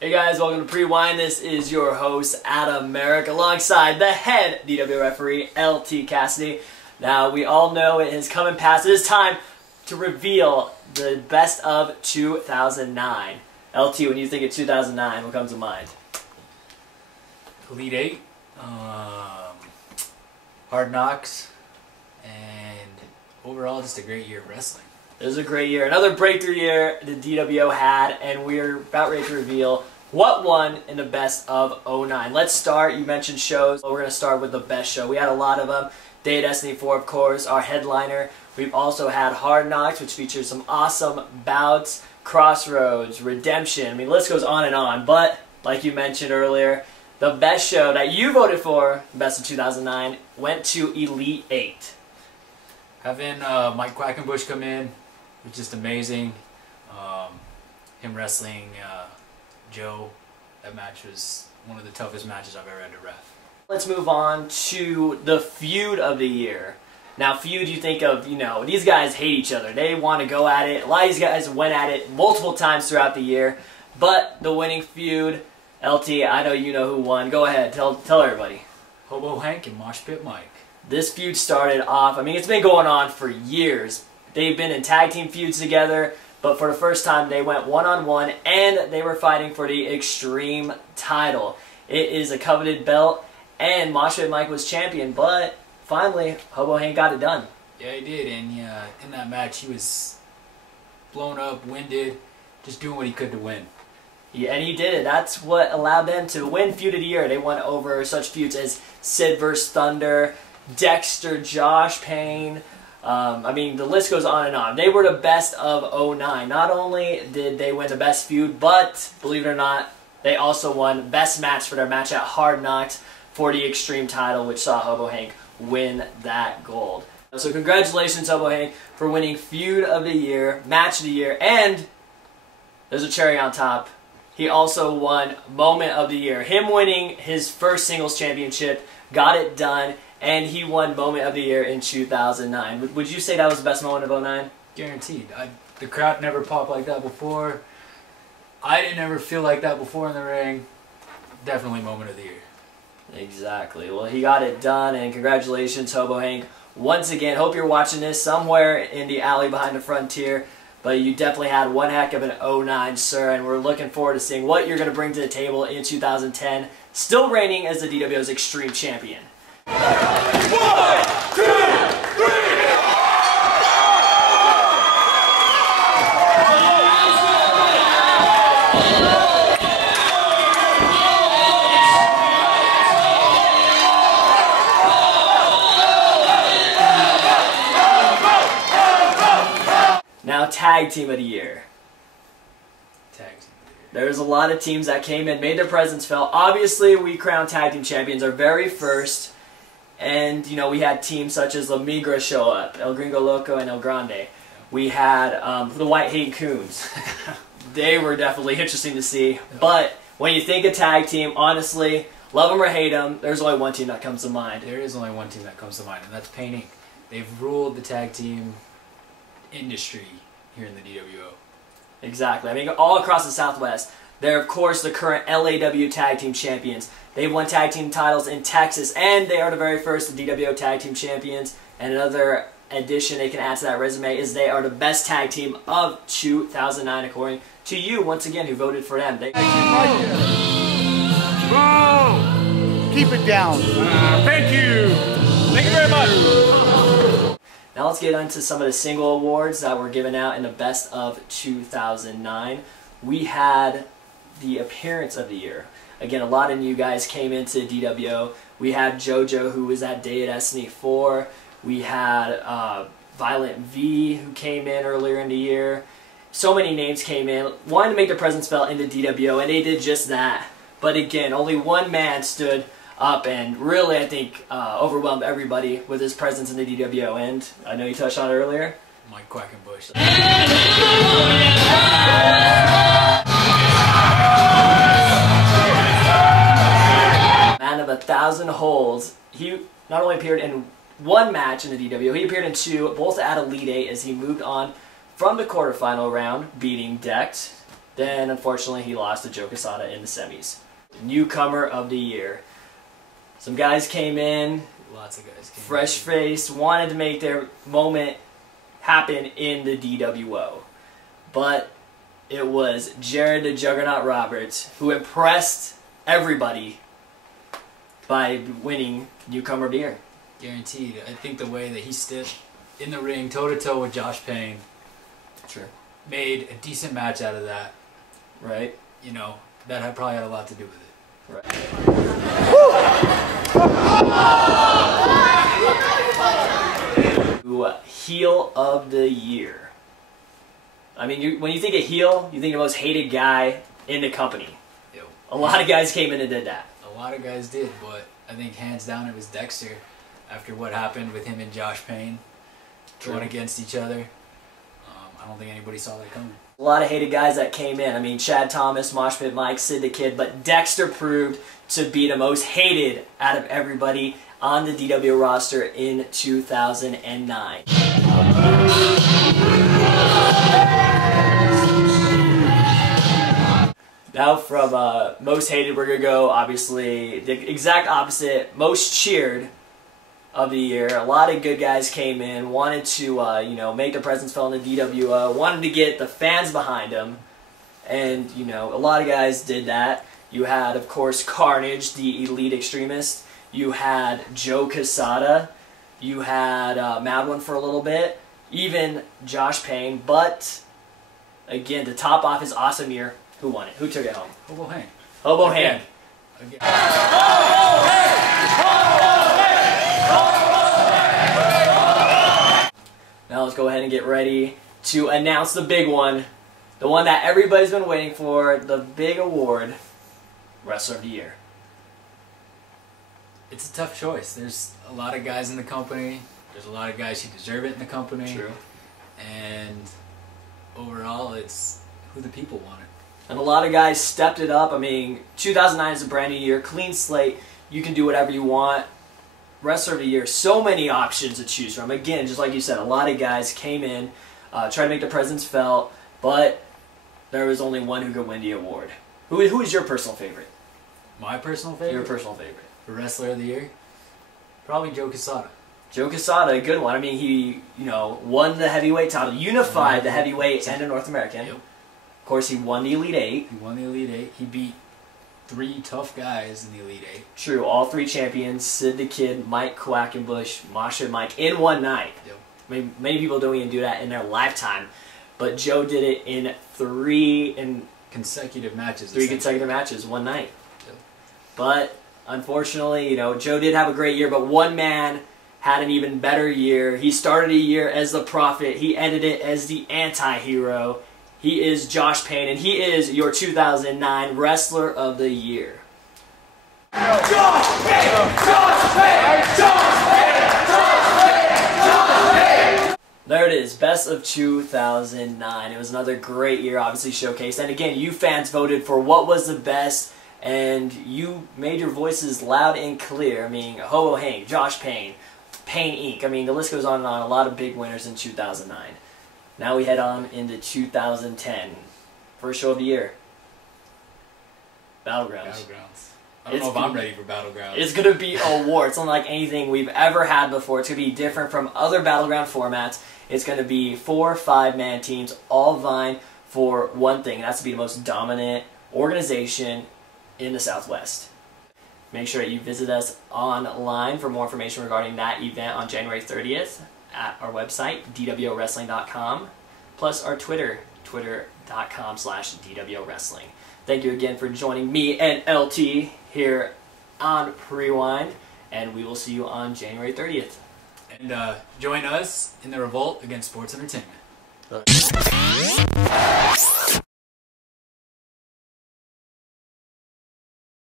Hey guys, welcome to Prewind. This is your host, Adam MERRICK, alongside the head DW referee, LT Cassidy. Now, we all know it has come and passed. It is time to reveal the best of 2009. LT, when you think of 2009, what comes to mind? Elite 8, Hard Knocks, and overall just a great year of wrestling. It was a great year. Another breakthrough year the DWO had, and we're about ready to reveal what won in the best of 09. Let's start. You mentioned shows. We're going to start with the best show. We had a lot of them. Day of Destiny 4, of course, our headliner. We've also had Hard Knocks, which features some awesome bouts, Crossroads, Redemption. I mean, the list goes on and on. But, like you mentioned earlier, the best show that you voted for, best of 2009, went to Elite 8. Having Mike Quackenbush come in was just amazing. Him wrestling Joe, that match was one of the toughest matches I've ever had to ref. Let's move on to the feud of the year. Now, feud, you think of, these guys hate each other. They want to go at it. A lot of these guys went at it multiple times throughout the year. But the winning feud, LT, I know you know who won. Go ahead, tell everybody. Hobo Hank and Mosh Pit Mike. This feud started off, I mean, it's been going on for years. They've been in tag team feuds together, but for the first time they went one-on-one, and they were fighting for the Extreme title. It is a coveted belt, and Mosh Pit Mike was champion, but finally, Hobo Hank got it done. Yeah, he did, and in that match he was blown up, winded, just doing what he could to win. Yeah, and he did it. That's what allowed them to win Feud of the Year. They won over such feuds as Sid vs. Thunder, Dexter, Josh Payne. I mean, the list goes on and on. They were the best of 09. Not only did they win the best feud, but, believe it or not, they also won best match for their match at Hard Knocks for the Extreme title, which saw Hobo Hank win that gold. So congratulations, Hobo Hank, for winning Feud of the Year, Match of the Year, and there's a cherry on top. He also won Moment of the Year. Him winning his first singles championship got it done, and he won Moment of the Year in 2009. Would you say that was the best moment of 09? Guaranteed. The crowd never popped like that before. I didn't ever feel like that before in the ring. Definitely Moment of the Year. Exactly. Well, he got it done, and congratulations, Hobo Hank. Once again, hope you're watching this somewhere in the alley behind the Frontier. But you definitely had one heck of an 09, sir, and we're looking forward to seeing what you're going to bring to the table in 2010, still reigning as the DWO's Extreme Champion. 1, 2, 3! Now, Tag Team of the Year. Tag Team of the Year. There's a lot of teams that came in, made their presence felt. Obviously, we crowned Tag Team Champions our very first. And, we had teams such as La Migra show up, El Gringo Loco and El Grande. We had the White Hate Coons. They were definitely interesting to see. But when you think of tag team, honestly, love them or hate them, there's only one team that comes to mind. There is only one team that comes to mind, and that's Pain Inc. They've ruled the tag team industry here in the DWO. Exactly. I mean, all across the Southwest. They're, of course, the current LAW Tag Team Champions. They've won tag team titles in Texas, and they are the very first DWO Tag Team Champions. And another addition they can add to that resume is they are the best tag team of 2009, according to you, once again, who voted for them. Whoa! Keep it down. Thank you. Thank you very much. Now let's get into some of the single awards that were given out in the best of 2009. We had the appearance of the year. Again, a lot of new guys came into DWO. We had JoJo, who was at Day of Destiny 4. We had Violent V, who came in earlier in the year. So many names came in, wanted to make their presence felt in the DWO, and they did just that. But again, only one man stood up and really, I think, overwhelmed everybody with his presence in the DWO. And I know you touched on it earlier. Mike Quackenbush. Man of 1,000 holds. He not only appeared in one match in the DWO, he appeared in two, both at Elite 8 as he moved on from the quarterfinal round, beating Dex. Then, unfortunately, he lost to Joe Quesada in the semis. Newcomer of the year. Some guys came in, Lots of guys came fresh face, wanted to make their moment happen in the DWO. But it was Jared the Juggernaut Roberts who impressed everybody by winning Newcomer of the Year. Guaranteed. I think the way that he stood in the ring toe-to-toe with Josh Payne, Sure. made a decent match out of that. Right? You know, that had probably had a lot to do with it. Right. Heel of the Year. I mean, when you think of heel, you think the most hated guy in the company. Yo. A lot of guys came in and did that. A lot of guys did, but I think hands down it was Dexter. After what happened with him and Josh Payne going against each other, I don't think anybody saw that coming. A lot of hated guys that came in. I mean, Chad Thomas, Mosh Pit Mike, Sid the Kid, but Dexter proved to be the most hated out of everybody on the DW roster in 2009. Now from most hated, we're going to go, obviously, the exact opposite, most cheered of the year. A lot of good guys came in, wanted to, you know, make their presence felt in the DWO, wanted to get the fans behind them, and, you know, a lot of guys did that. You had, of course, Carnage, the elite extremist. You had Joe Quesada. You had Mad One for a little bit. Even Josh Payne. But, again, to top off his awesome year, who won it? Who took it home? Hobo Hank. Hobo Hank. Again. Now let's go ahead and get ready to announce the big one. The one that everybody's been waiting for. The big award. Wrestler of the Year. It's a tough choice. There's a lot of guys in the company. There's a lot of guys who deserve it in the company. True. And overall, it's who the people want it. And a lot of guys stepped it up. I mean, 2009 is a brand new year. Clean slate. You can do whatever you want. Wrestler of the Year. So many options to choose from. Again, just like you said, a lot of guys came in, tried to make their presence felt, but there was only one who could win the award. Who is your personal favorite? My personal favorite? Your personal favorite. For Wrestler of the Year? Probably Joe Quesada. Joe Quesada, a good one. I mean, he, you know, won the heavyweight title, unified the heavyweight and the North American. Yep. Of course, he won the Elite Eight. He won the Elite Eight. He beat 3 tough guys in the Elite Eight. True, all 3 champions, Sid the Kid, Mike Quackenbush, Mosh Pit Mike, in one night. Yep. I mean, many people don't even do that in their lifetime, but Joe did it in 3 consecutive matches. 3 consecutive matches, one night. Yep. But unfortunately, you know, Joe did have a great year, but one man had an even better year. He started a year as the prophet. He ended it as the anti-hero. He is Josh Payne, and he is your 2009 Wrestler of the Year. Josh Payne! Josh Payne! Josh Payne! Josh Payne! Josh Payne! There it is, best of 2009. It was another great year, obviously showcased. And again, you fans voted for what was the best, and you made your voices loud and clear. I mean, Hobo Hank, Josh Payne, Payne Inc. I mean, the list goes on and on. A lot of big winners in 2009. Now we head on into 2010. First show of the year. Battlegrounds. Battlegrounds. I don't know if I'm ready for Battlegrounds. It's going to be a war. It's unlike anything we've ever had before. It's going to be different from other Battleground formats. It's going to be 4 5-man teams all vying for one thing. And that's to be the most dominant organization in the Southwest. Make sure that you visit us online for more information regarding that event on January 30th. At our website, dwowrestling.com, plus our Twitter, twitter.com/dwowrestling. Thank you again for joining me and LT here on Prewind, and we will see you on January 30th. And join us in the revolt against sports entertainment.